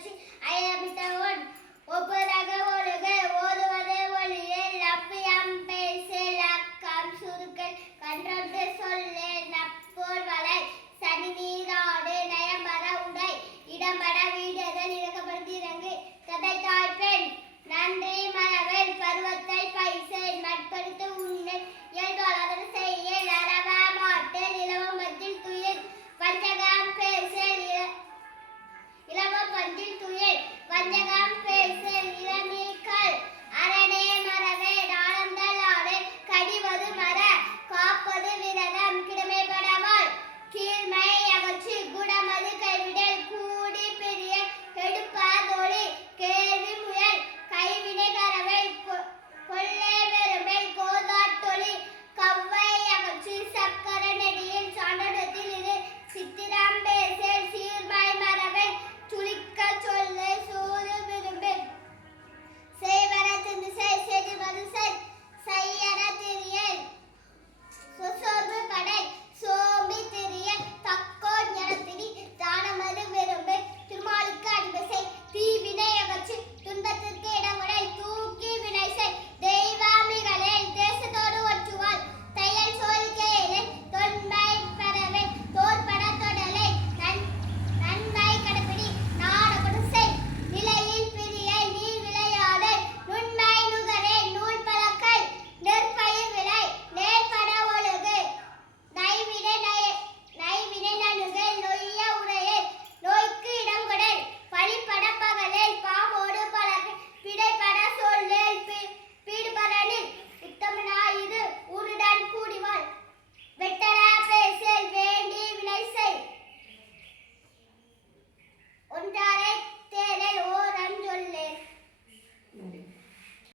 গেছি